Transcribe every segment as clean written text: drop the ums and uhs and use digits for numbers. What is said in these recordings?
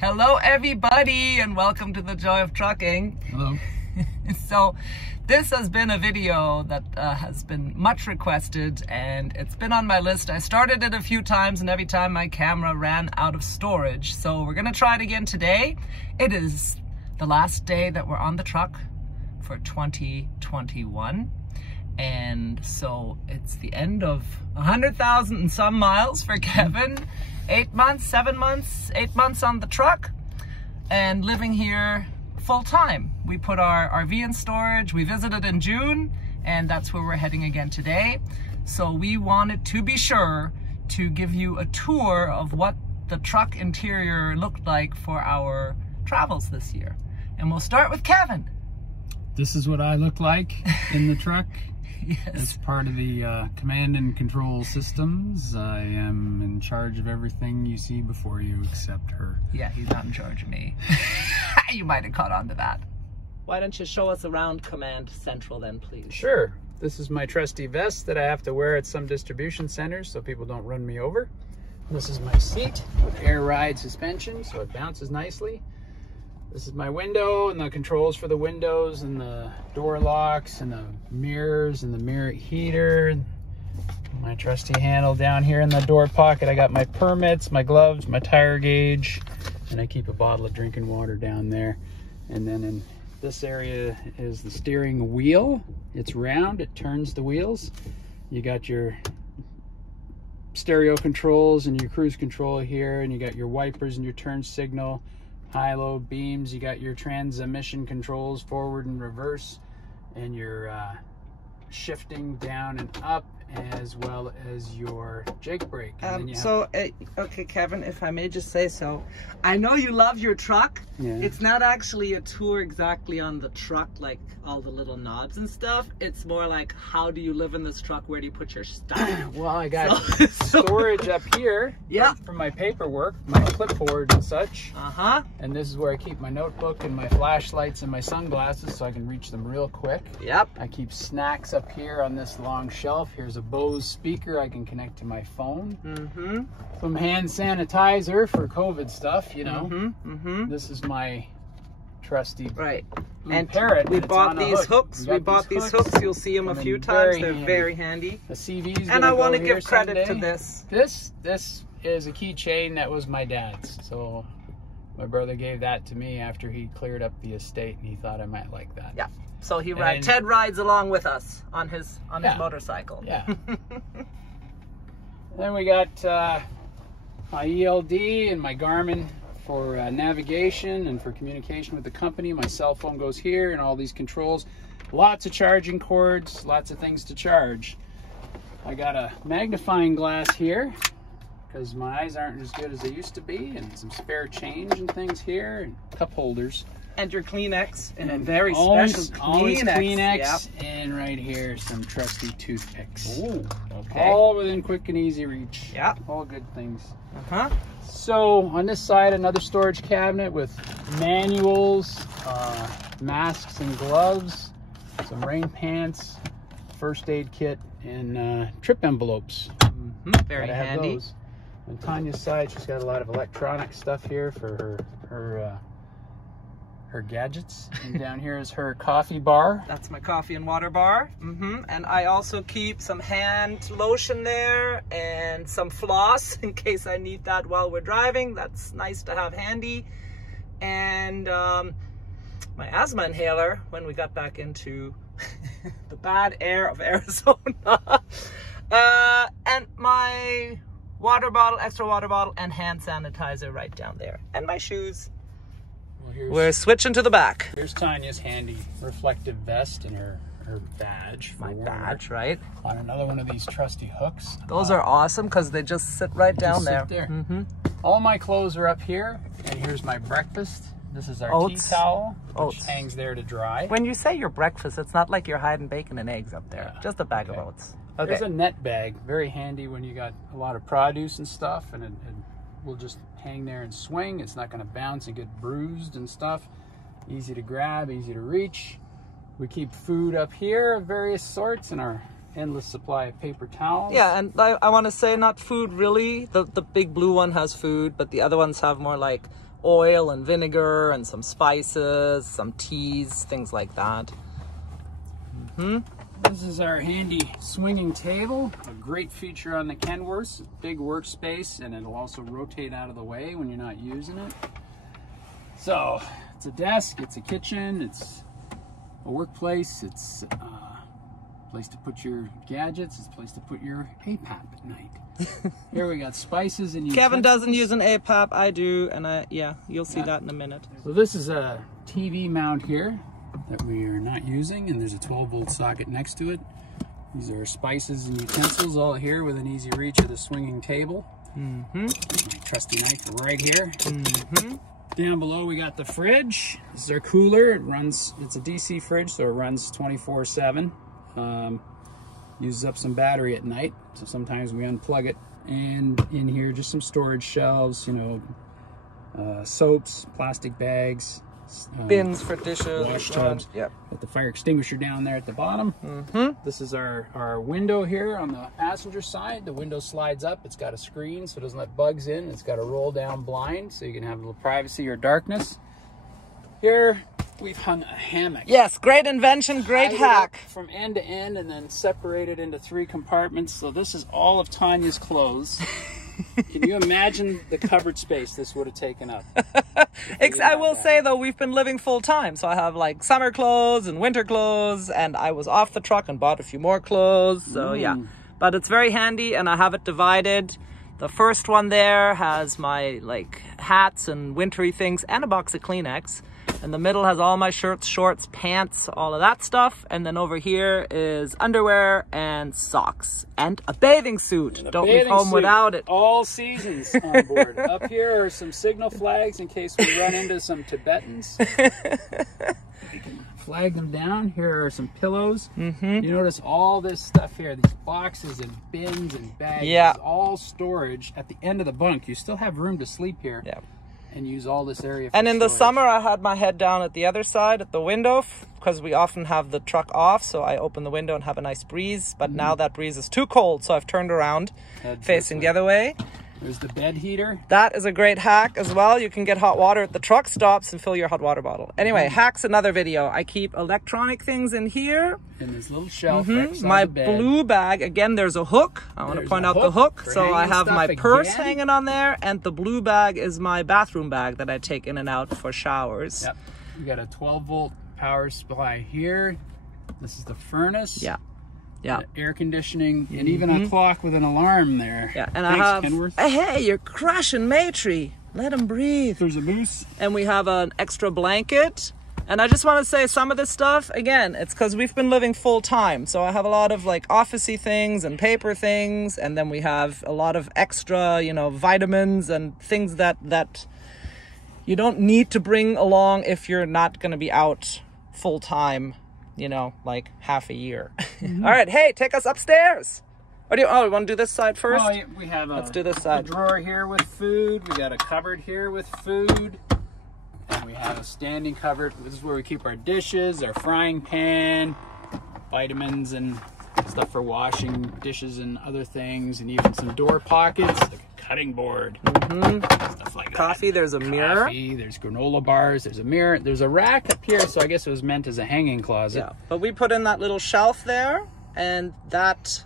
Hello everybody and welcome to the Joy of Trucking. Hello. So this has been a video that has been much requested and it's been on my list. I started it a few times and every time my camera ran out of storage. So we're gonna try it again today. It is the last day that we're on the truck for 2021. And so it's the end of 100,000 and some miles for Kevin. 8 months, 7 months, 8 months on the truck and living here full time. We put our RV in storage. We visited in June and that's where we're heading again today. So we wanted to be sure to give you a tour of what the truck interior looked like for our travels this year. And we'll start with Kevin. This is what I look like in the truck. Yes. As part of the command and control systems. I am in charge of everything you see before you except her. Yeah, he's not in charge of me. You might have caught on to that. Why don't you show us around Command Central then, please? Sure. This is my trusty vest that I have to wear at some distribution centers so people don't run me over. This is my seat with air ride suspension so it bounces nicely. This is my window and the controls for the windows and the door locks and the mirrors and the mirror heater. My trusty handle down here in the door pocket. I got my permits, my gloves, my tire gauge, and I keep a bottle of drinking water down there. And then in this area is the steering wheel. It's round, it turns the wheels. You got your stereo controls and your cruise control here, and you got your wipers and your turn signal. High-low beams, you got your transmission controls forward and reverse, and your shifting down and up, as well as your jake brake. Okay, Kevin, if I may just say so, I know you love your truck. Yeah. It's not actually a tour exactly on the truck, like all the little knobs and stuff. It's more like, how do you live in this truck? Where do you put your stuff? Well, I got storage up here. Yeah. For my paperwork, my clipboard and such. Uh-huh. And this is where I keep my notebook and my flashlights and my sunglasses so I can reach them real quick. Yep. I keep snacks up here on this long shelf. Here's a Bose speaker I can connect to my phone. Mm-hmm. Some hand sanitizer for COVID stuff, you know. Mm-hmm. Mm-hmm. This is my trusty right. And parrot. We bought these hooks. We bought these hooks. You'll see them a few times. They're very handy. The CV's and I want to give credit someday. to this. This is a keychain that was my dad's. So my brother gave that to me after he cleared up the estate, and he thought I might like that. Yeah. So Ted rides along with us on his motorcycle. Yeah. Then we got my ELD and my Garmin for navigation and for communication with the company. My cell phone goes here and all these controls. Lots of charging cords, lots of things to charge. I got a magnifying glass here because my eyes aren't as good as they used to be, and some spare change and things here, and cup holders. And your Kleenex in a very always, special always Kleenex. Yep. And right here, some trusty toothpicks. Ooh, okay. All within quick and easy reach. Yeah. All good things. Uh-huh. So on this side, another storage cabinet with manuals, masks and gloves, some rain pants, first aid kit, and trip envelopes. Mm-hmm. Very handy. Those. On Tanya's side, she's got a lot of electronic stuff here for her gadgets. And down here is her coffee bar. That's my coffee and water bar. Mm-hmm. And I also keep some hand lotion there and some floss in case I need that while we're driving. That's nice to have handy. And my asthma inhaler when we got back into the bad air of Arizona. And my water bottle, extra water bottle, and hand sanitizer right down there. And my shoes. Well, we're switching to the back. Here's Tanya's handy reflective vest and her badge. My badge, right? On another one of these trusty hooks. Those are awesome because they just sit right down there. Sit there. Mm-hmm. All my clothes are up here, and here's my breakfast. This is our tea towel, which hangs there to dry. When you say your breakfast, it's not like you're hiding bacon and eggs up there. Yeah. Just a bag of oats. Okay. There's a net bag, very handy when you got a lot of produce and stuff, and it will just hang there and swing. It's not going to bounce and get bruised and stuff. Easy to grab, easy to reach. We keep food up here of various sorts and our endless supply of paper towels. Yeah, and I want to say not food really. The big blue one has food, but the other ones have more like oil and vinegar and some spices, some teas, things like that. This is our handy swinging table, a great feature on the Kenworths, big workspace, and it'll also rotate out of the way when you're not using it. So it's a desk, it's a kitchen, it's a workplace, it's a place to put your gadgets, it's a place to put your APAP at night. Here we got spices and Kevin doesn't use an APAP, I do, and yeah, you'll see that in a minute. So this is a TV mount here that we are not using, and there's a 12-volt socket next to it. These are spices and utensils all here with an easy reach of the swinging table. My trusty knife right here. Down below we got the fridge. This is our cooler. It's a DC fridge, so it runs 24/7. Uses up some battery at night, so sometimes we unplug it. And in here, just some storage shelves, you know, soaps, plastic bags, bins for dishes, wash tubs. Yep. Got the fire extinguisher down there at the bottom. This is our window here on the passenger side. The window slides up. It's got a screen so it doesn't let bugs in. It's got a roll down blind so you can have a little privacy or darkness. Here we've hung a hammock. Yes, great invention, great hack. From end to end and then separated into 3 compartments. So this is all of Tanya's clothes. Can you imagine the cupboard space this would have taken up? I will say though, we've been living full time, so I have like summer clothes and winter clothes, and I was off the truck and bought a few more clothes, so yeah. But it's very handy, and I have it divided. The first one there has my like hats and wintry things and a box of Kleenex. And the middle has all my shirts, shorts, pants, all of that stuff. And then over here is underwear and socks and a bathing suit. Don't leave home without it. All seasons on board. Up here are some signal flags in case we run into some Tibetans. We can flag them down. Here are some pillows. You notice all this stuff here, these boxes and bins and bags. Yeah. All storage at the end of the bunk. You still have room to sleep here. Yeah. And use all this area for And in storage. the summer, I had my head down at the other side at the window because we often have the truck off, so I open the window and have a nice breeze. But now that breeze is too cold, so I've turned around, facing the other way. There's the bed heater. That is a great hack as well. You can get hot water at the truck stops and fill your hot water bottle. Anyway, hacks another video. I keep electronic things in here. In this little shelf right beside My the bed. blue bag, again, there's a hook. I want to point out the hook. So I have my purse hanging on there, and the blue bag is my bathroom bag that I take in and out for showers. Yep. You got a 12-volt power supply here. This is the furnace. Yeah. Yeah. Air conditioning, and even a clock with an alarm there. Yeah, and Thanks, I have, Kenworth. hey, you're crushing Matry. Let him breathe. There's a moose. And we have an extra blanket. And I just want to say some of this stuff, again, it's because we've been living full time. So I have a lot of like officey things and paper things. And then we have a lot of extra, you know, vitamins and things that you don't need to bring along if you're not going to be out full time, you know, like half a year. All right. Hey, take us upstairs. Or do you, we want to do this side first? Oh, we have Let's do this side. A drawer here with food. We got a cupboard here with food. And we have a standing cupboard. This is where we keep our dishes, our frying pan, vitamins and stuff for washing dishes and other things, and even some door pockets, like a cutting board, stuff like Coffee, that. there's a mirror. Coffee, there's granola bars, there's a mirror, there's a rack up here, so I guess it was meant as a hanging closet. Yeah, but we put in that little shelf there, and that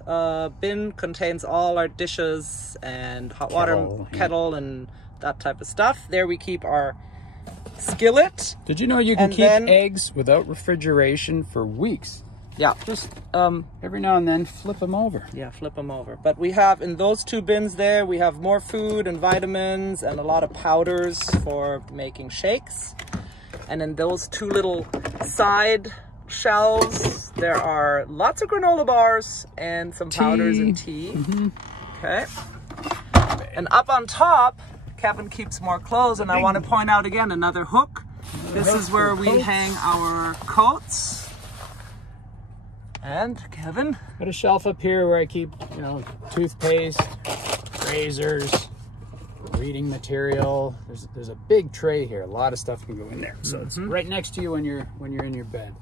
bin contains all our dishes and hot water kettle and that type of stuff. There we keep our skillet. Did you know you can keep eggs without refrigeration for weeks? Yeah. Just every now and then flip them over. Yeah, flip them over. But we have in those 2 bins there, we have more food and vitamins and a lot of powders for making shakes. And in those 2 little side shelves, there are lots of granola bars and some powders and tea. Okay. And up on top, Kevin keeps more clothes, and I want to point out again another hook. This is where we hang our coats. And Kevin, got a shelf up here where I keep, you know, toothpaste, razors, reading material. There's a big tray here. A lot of stuff can go in there. So it's right next to you when you're in your bed.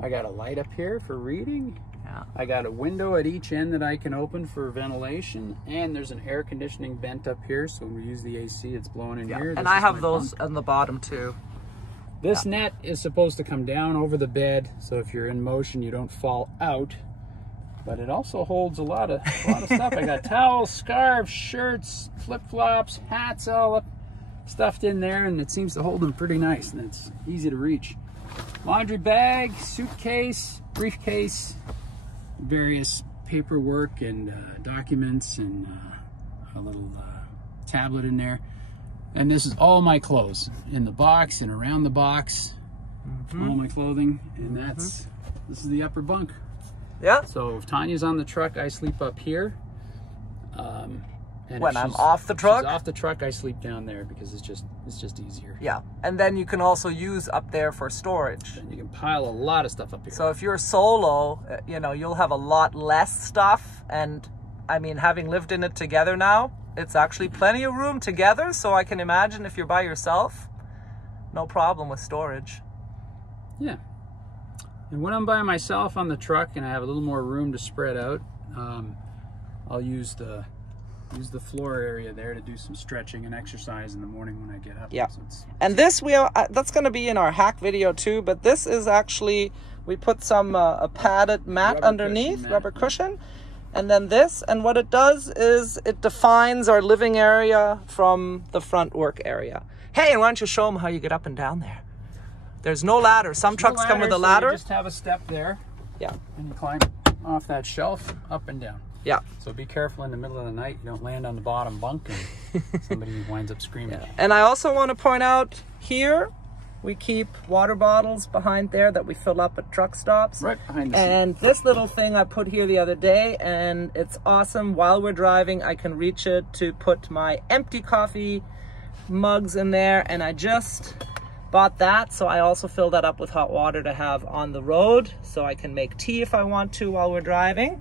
I got a light up here for reading, Yeah. I got a window at each end that I can open for ventilation, and there's an air conditioning vent up here, so when we use the AC, it's blowing in here. And I have those on the bottom too. This net is supposed to come down over the bed, so if you're in motion, you don't fall out. But it also holds a lot of stuff. I got towels, scarves, shirts, flip-flops, hats, all up stuffed in there, and it seems to hold them pretty nice, and it's easy to reach. Laundry bag, suitcase, briefcase, various paperwork and documents, and a little tablet in there. And this is all my clothes in the box and around the box. All my clothing, and this is the upper bunk. Yeah. So if Tanya's on the truck, I sleep up here. And when I'm off the truck? If she's off the truck, I sleep down there because it's just easier. Yeah. And then you can also use up there for storage. And you can pile a lot of stuff up here. So if you're solo, you know, you'll have a lot less stuff. And I mean, having lived in it together now, it's actually plenty of room together. So I can imagine if you're by yourself, no problem with storage. Yeah. And when I'm by myself on the truck and I have a little more room to spread out, I'll use the floor area there to do some stretching and exercise in the morning when I get up. Yeah. So and this that's going to be in our hack video too, but this is actually, we put some a padded mat underneath, rubber cushion, and then this, and what it does is it defines our living area from the front work area. Hey, and why don't you show them how you get up and down there? There's no ladder. Some trucks come with a ladder. So you just have a step there. Yeah. And you climb off that shelf up and down. Yeah. So be careful in the middle of the night. You don't land on the bottom bunk and somebody winds up screaming. Yeah. And I also want to point out here, we keep water bottles behind there that we fill up at truck stops. Right behind the seat. And this little thing I put here the other day, and it's awesome. While we're driving, I can reach it to put my empty coffee mugs in there, and I just bought that, so I also fill that up with hot water to have on the road, so I can make tea if I want to while we're driving.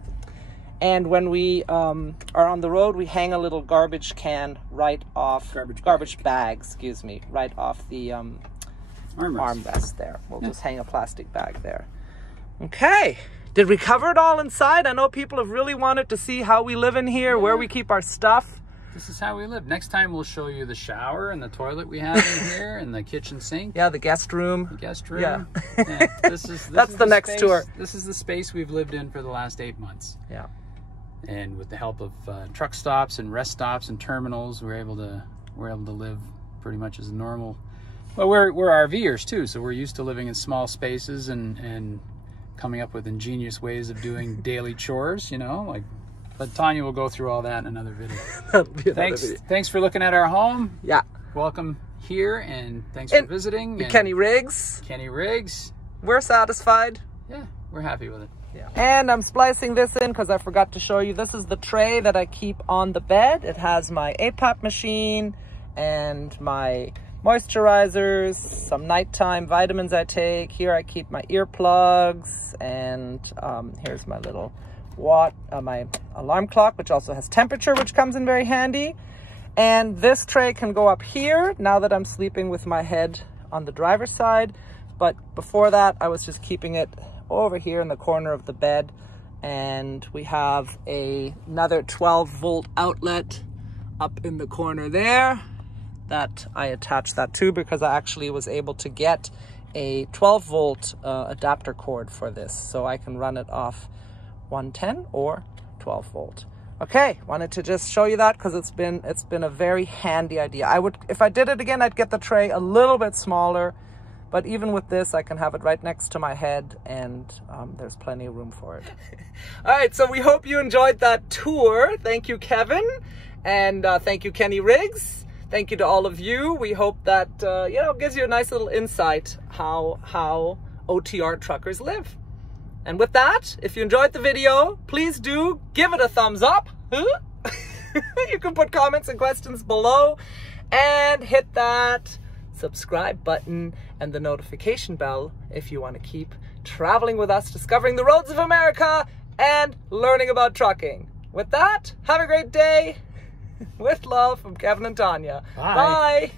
And when we are on the road, we hang a little garbage can right off, garbage bag, excuse me, right off the armrest there. We'll just hang a plastic bag there. Okay, did we cover it all inside? I know people have really wanted to see how we live in here, where we keep our stuff. This is how we live. Next time we'll show you the shower and the toilet we have in here and the kitchen sink. Yeah, the guest room. The guest room. Yeah. Yeah, this is the next space, tour. This is the space we've lived in for the last 8 months. Yeah. And with the help of truck stops and rest stops and terminals, we're able to live pretty much as normal. Well, we're RVers too, so we're used to living in small spaces and coming up with ingenious ways of doing daily chores, you know, like. But Tanya will go through all that in another video. That'll be another video. Thanks for looking at our home. Yeah. Welcome here, and thanks for visiting. And Kenny Riggs. Kenny Riggs. We're satisfied. Yeah, we're happy with it. Yeah. And I'm splicing this in because I forgot to show you. This is the tray that I keep on the bed. It has my APAP machine and my moisturizers, some nighttime vitamins I take. Here I keep my earplugs, and here's my little my alarm clock, which also has temperature, which comes in very handy. And this tray can go up here now that I'm sleeping with my head on the driver's side. But before that, I was just keeping it over here in the corner of the bed. And we have another 12-volt outlet up in the corner there that I attached that to because I actually was able to get a 12-volt adapter cord for this. So I can run it off 110 or 12 volt. Okay, wanted to just show you that because it's been a very handy idea. If I did it again, I'd get the tray a little bit smaller, but even with this, I can have it right next to my head, and there's plenty of room for it. All right, so we hope you enjoyed that tour. Thank you, Kevin, and thank you, Kenny Riggs. Thank you to all of you. We hope that you know, gives you a nice little insight how OTR truckers live. And with that, if you enjoyed the video, please do give it a thumbs up. You can put comments and questions below, and hit that subscribe button and the notification bell if you want to keep traveling with us, discovering the roads of America and learning about trucking. With that, have a great day. With love from Kevin and Tanya. Bye. Bye.